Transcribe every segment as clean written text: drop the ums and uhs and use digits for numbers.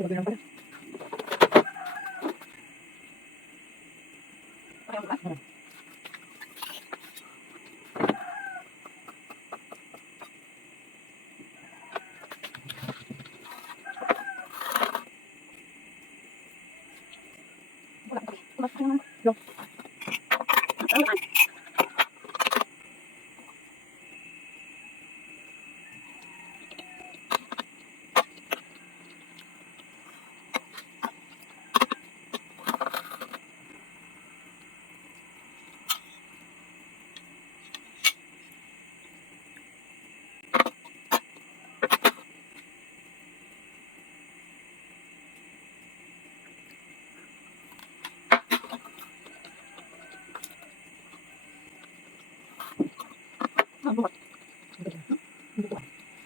Huwag na pala.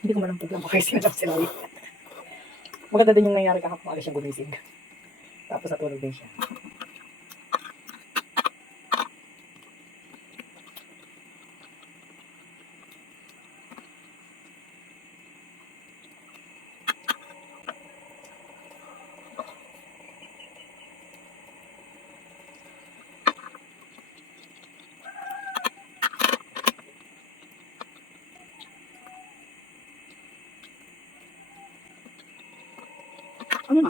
Hindi ko malang paglang okay sila sila. Maganda din yung nangyari kahapon, maaga siya gumising. Tapos natulog din siya. Ano na?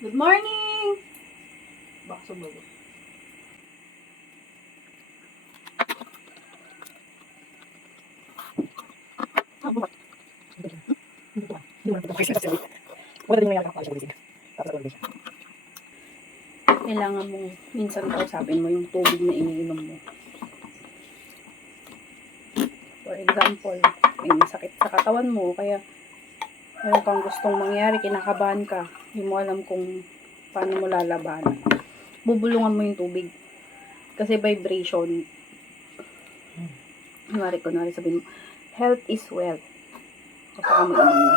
Good morning! Bakso bago. Kailangan mo minsan kausapin mo yung tubig na iniinom mo. For example, may sakit sa katawan mo, kaya meron kang gustong mangyari, kinakabahan ka, hindi mo alam kung paano mo lalabanan. Bubulungan mo yung tubig. Kasi vibration. Kunwari sabihin mo, health is wealth. Kapag mo inom mo.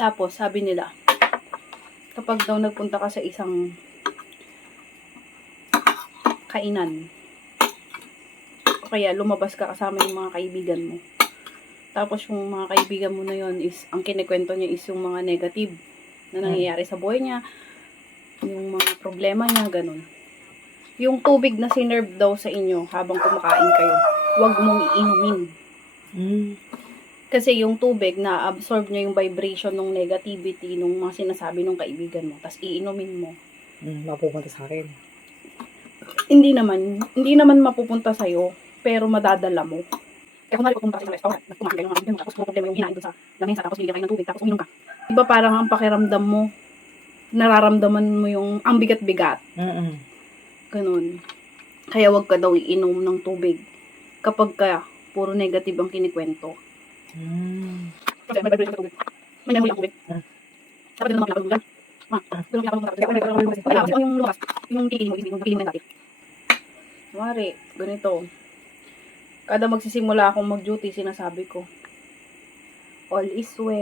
Tapos, sabi nila, kapag daw nagpunta ka sa isang kainan, o kaya lumabas ka kasama yung mga kaibigan mo, tapos yung mga kaibigan mo na yon is, ang kinikwento niya is yung mga negative na nangyayari sa buhay niya, yung mga problema niya, ganun. Yung tubig na sinerve daw sa inyo habang kumakain kayo, huwag mong iinumin. Kasi yung tubig, na-absorb niya yung vibration ng negativity ng mga sinasabi ng kaibigan mo, tapos iinumin mo. Mapupunta sa akin. Hindi naman mapupunta sa'yo, pero madadala mo. Kaya kung pupunta ka sa restaurant, kumain kayo ng mga kaibigan mo, tapos problema yung hinain doon sa lamesa, tapos bigyan kayo ng tubig, tapos uminom ka. Diba parang ang pakiramdam mo, nararamdaman mo yung ang bigat-bigat. Ganun. Kaya wag ka daw iinom ng tubig kapag ka puro negative ang kinikwento. Kasi may vibration sa tubig. May memory ang tubig. Dapat din naman pinapalungan. Doon ang pinapalungan. Kaya yung lumas, yung kikiling mo, yung kikiling mo natin. Mari, ganito. Kada magsisimula akong mag-duty, sinasabi ko, all is well.